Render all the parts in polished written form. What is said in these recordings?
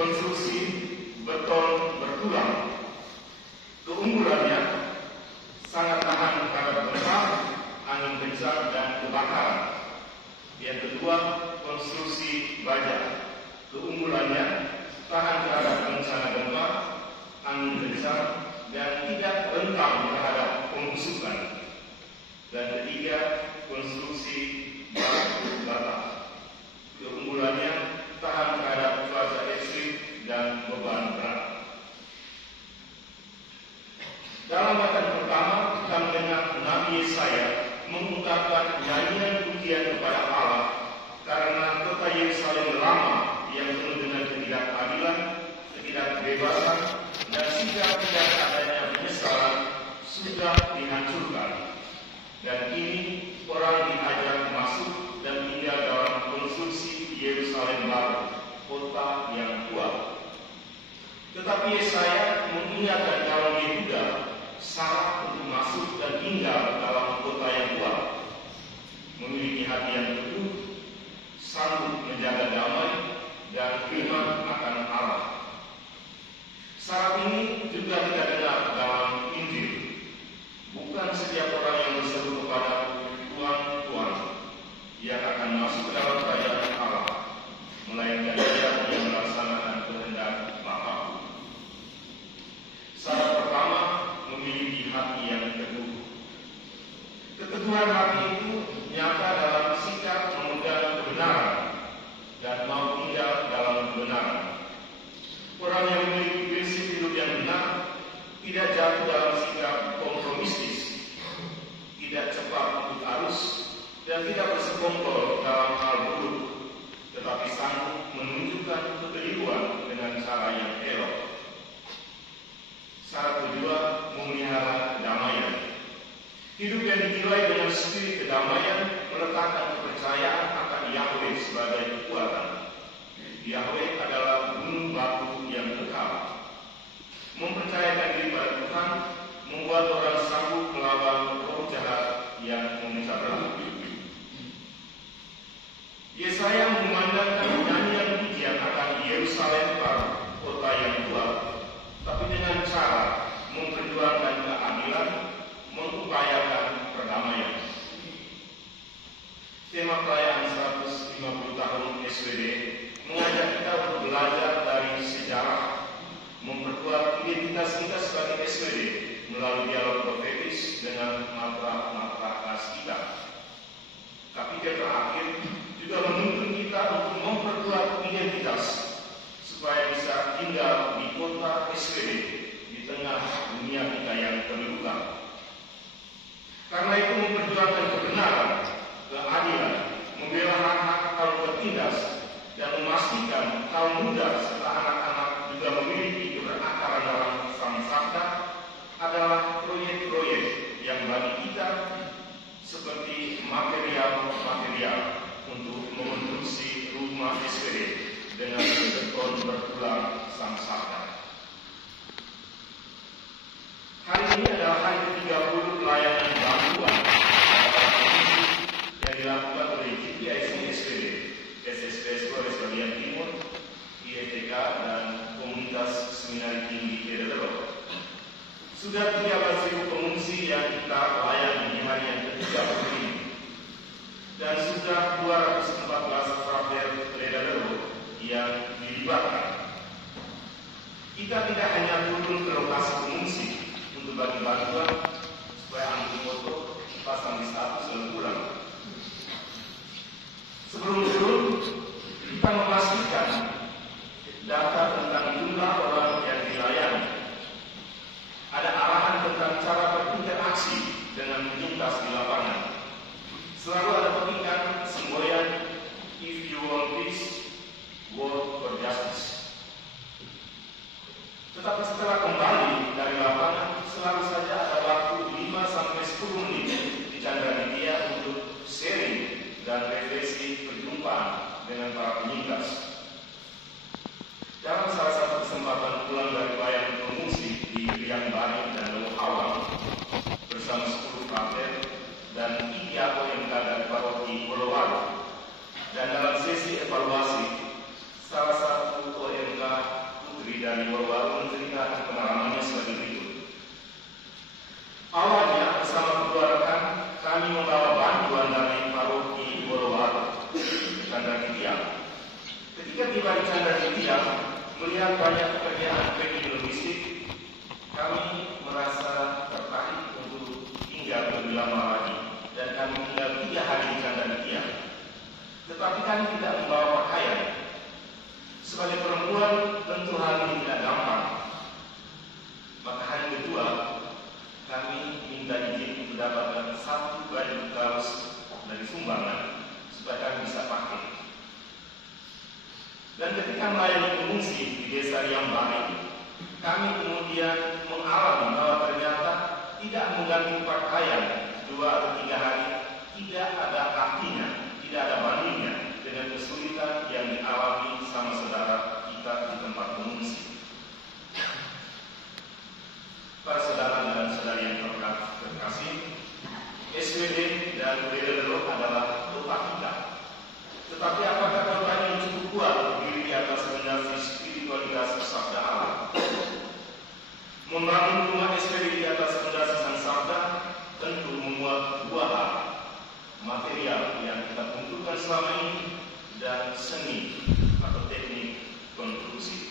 konstruksi beton bertulang. Keunggulannya sangat tahan terhadap gempa, angin kencang, dan kebakaran. Yang kedua, konstruksi baja. Keunggulannya tahan terhadap bencana gempa, angin kencang, dan tidak rentan terhadap pembusukan. Dan ketiga, konstruksi batu bata. Keunggulannya tahan terhadap cuaca ekstrim dan beban berat. Dalam bacaan pertama, kita mendengar Nabi Yesaya mengungkapkan nyanyian pujian kepada Allah karena kota Yerusalem lama yang penuh dengan ketidakadilan, ketidakbebasan, dan sikap tidak adanya penyesalan sudah dihancurkan. Dan kini orang diajak masuk dan tinggal dalam konstruksi Yerusalem baru, kota yang kuat. Tetapi Yesaya mengingatkan kaum Yehuda syarat untuk masuk dan tinggal dalam kota yang kuat: memiliki hati yang teguh, sanggup menjaga damai, dan iman akan Allah. Syarat ini juga kita dengar dalam Injil. Bukan setiap orang yang berseru kepada Tuhan, Tuhan yang akan masuk ke dalam kerajaan Allah, melainkan dia yang melaksanakan kehendak Bapa. Syarat pertama, memiliki hati yang teguh. Keteguhan hati itu nyata dalam sikap memegang kebenaran dan mau tinggal dalam kebenaran. Orang yang memiliki prinsip hidup yang benar tidak jatuh dalam sikap kompromistis, tidak cepat ikut arus, dan tidak bersekongkol dalam hal buruk, tetapi sanggup menunjukkan kekeliruan dengan cara yang elok. Syarat kedua, memelihara kedamaian. Hidup yang dijiwai dengan spirit kedamaian meletakkan kepercayaan akan Yahweh sebagai kekuatan. Yahweh adalah gunung batu yang kekal. Mempercayakan diri pada Tuhan membuat orang sanggup melawan roh jahat yang memecah belah. Yesaya memandangkan nyanyian pujian akan Yerusalem baru, kota yang kuat, tapi dengan cara memperjuangkan keadilan, mengupayakan perdamaian. Tema perayaan 150 tahun SWD mengajak kita untuk belajar dari sejarah, memperkuat identitas kita sebagai SWD melalui dialog profetis dengan mantra-mantra khas kita. Tapi yang terakhir juga menuntun kita untuk memperkuat identitas supaya bisa tinggal di kota SWD di tengah dunia kita yang terluka. Karena itu memperjuangkan kebenaran, keadilan, membela hak-hak kaum tertindas, dan memastikan kaum muda serta anak-anak juga memiliki keberakaran dalam Sang Sabda adalah proyek-proyek yang bagi kita seperti material-material untuk mekonstruksi rumah SWD dengan beton bertulang Sang Sabda. Hari ini adalah hari ke-30 pelayanan bantuan yang dilakukan oleh GPIC SWD, SSPS Flores bagian Timur, IFTK, dan Komunitas Seminari Tinggi Kedelero. Sudah 13.000 pengungsi yang kita layani di hari yang ke-30 ini, dan sudah 214 frater Kedelero yang dilibatkan. Kita tidak hanya turun ke lokasi pengungsi untuk bagi bantuan supaya ambil foto, pasang di status lalu pulang. Sebelum turun, kita memastikan data tentang jumlah orang yang dilayani. Ada arahan tentang cara berinteraksi dengan penyintas di lapangan. Selalu ada petikan semboyan, "If you want peace, work for justice." Tetapi setelah kembali dari lapangan, selalu saja ada waktu 5-10 menit di Chandra pribadi Chandra Ditya melihat banyak pekerjaan bagi logistik, kami merasa tertarik untuk tinggal lebih lama lagi, dan kami tinggal 3 hari di Chandra Ditya. Tetapi kami tidak membawa pakaian. Sebagai perempuan, tentu hal ini tidak gampang. Maka hari kedua, kami minta izin untuk mendapatkan 1 baju kaos dari sumbangan supaya kami bisa pakai. Dan ketika melayani pengungsi di desa yang baik, kami kemudian mengalami bahwa ternyata tidak mengganti pakaian 2 atau 3 hari tidak ada artinya, tidak ada bandingnya dengan kesulitan yang dialami sama saudara kita di tempat pengungsi. Para saudara dan saudari yang terkasih, SWD dan WDLO adalah kota kita. Tetapi apakah kota ini cukup kuat berdiri di atas fondasi spiritualitas sabda Allah? Membangun rumah SWD di atas fondasi sang sabda tentu memuat 2 hal: material yang kita kumpulkan selama ini dan seni atau teknik konstruksi.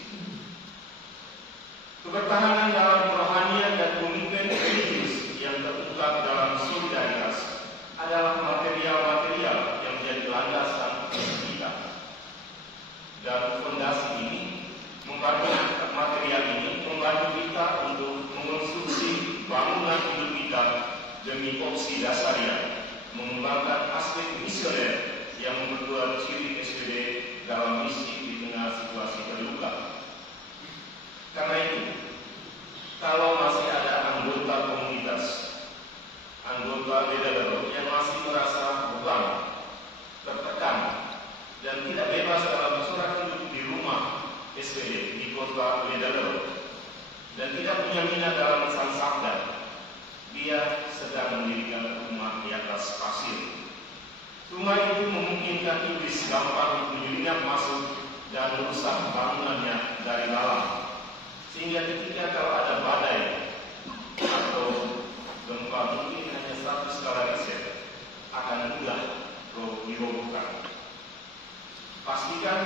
Kebertahanan dalam kerohanian dan komitmen religius yang terungkap dalam solidaritas adalah material-material yang menjadi landasan kita. Dan fondasi ini membantu material ini membantu kita untuk mengonstruksi bangunan hidup kita demi opsi dasarnya, mengembangkan aspek misioner yang memperkuat ciri SWD dalam misi di tengah situasi terluka. Karena itu, kalau masih ada anggota komunitas, anggota WDLO yang masih merasa beban, tertekan, dan tidak bebas dalam bersorak hidup di rumah SWD di kota WDLO, dan tidak punya minat dalam sang sabda, dia sedang mendirikan rumah di atas pasir. Rumah itu memungkinkan iblis gampang menyelinap masuk dan merusak bangunannya dari dalam, sehingga ketika kalau ada badai atau gempa mungkin hanya 1 skala Richter akan mudah dirobohkan. Pastikan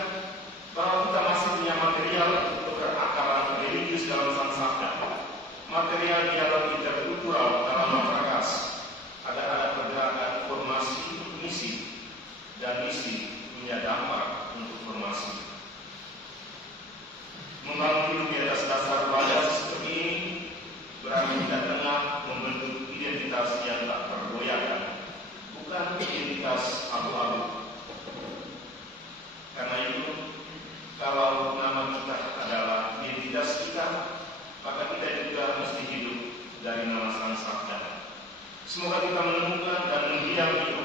bahwa kita masih punya material untuk berakaran religius dalam sang sabda, material dialog interkultural dalam masyarakat, ada pergerakan formasi misi, dan misi punya dampak untuk formasi. Membangun hidup di atas dasar wadah seperti ini berarti kita tengah membentuk identitas yang tak tergoyahkan, bukan identitas abu-abu. Karena itu, kalau nama kita adalah identitas kita, maka kita juga mesti hidup dari nama sang sabda. Semoga kita menemukan dan mendiami